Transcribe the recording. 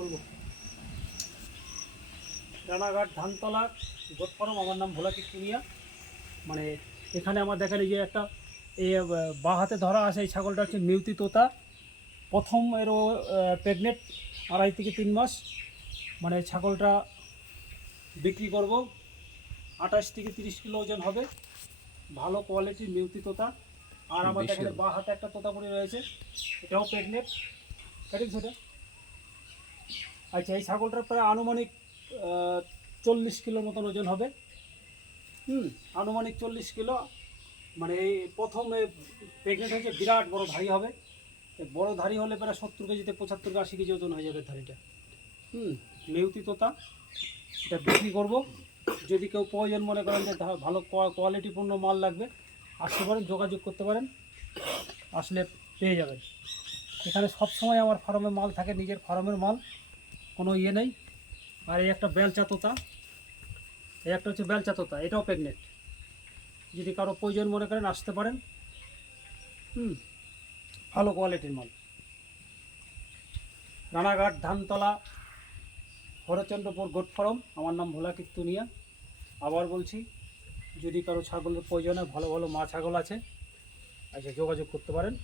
বলব Ranaghat Dhantala goat farm আমার নাম ভোলা কিকুনিয়া মানে এখানে আমার দেখেন এই যে একটা এই আহ, বাঁ হাতে ধরা আছে এই ছাগলটা হচ্ছে মিউতি তোতা। প্রথম এরও প্রেগনেন্ট আড়াই থেকে তিন মাস। মানে ছাগলটা বিক্রি করব। আঠাশ থেকে তিরিশ কিলো ওজন হবে। ভালো কোয়ালিটির মিউতি তোতা। আর দেখেন হবে। বাঁ হাতে একটা তোতাপুরি রয়েছে। এটাও প্রেগনেন্ট সেটা আচ্ছা এই ছাগলটার প্রায় আনুমানিক চল্লিশ কিলো মতন ওজন হবে। হুম, আনুমানিক চল্লিশ কিলো। মানে এই প্রথমে প্রেগনেন্ট হয়েছে, বিরাট বড় ধাড়ি হবে। বড় ধাড়ি হলে প্রায় সত্তর কেজিতে পঁচাত্তর আশি কেজি ওজন হয়ে যাবে ধাড়িটা। হুম মেউতি তোতা এটা বিক্রি করব। যদি কেউ প্রয়োজন মনে করেন যে ভালো কোয়া- কোয়ালিটিপূর্ণ মাল লাগবে, আসতে পারেন, যোগাযোগ করতে পারেন, আসলে পেয়ে যাবেন। এখানে সবসময় আমার ফার্মে মাল থাকে, নিজের ফার্মের মাল। কোনো ইয়ে নেই। আর এই একটা বেলচা তোতা এই একটা হচ্ছে বেলচা তোতা এটাও প্রেগনেন্ট যদি কারও প্রয়োজন মনে করেন, আসতে পারেন। হুম, ভালো কোয়ালিটির মাল। রানাঘাট, ধানতলা, হরচন্দ্রপুর গোট ফার্ম আমার নাম ভোলা কীর্তনিয়া। আবার বলছি, যদি কারও ছাগলের প্রয়োজন হয়, ভালো ভালো মা ছাগল আছে আচ্ছা যোগাযোগ করতে পারেন।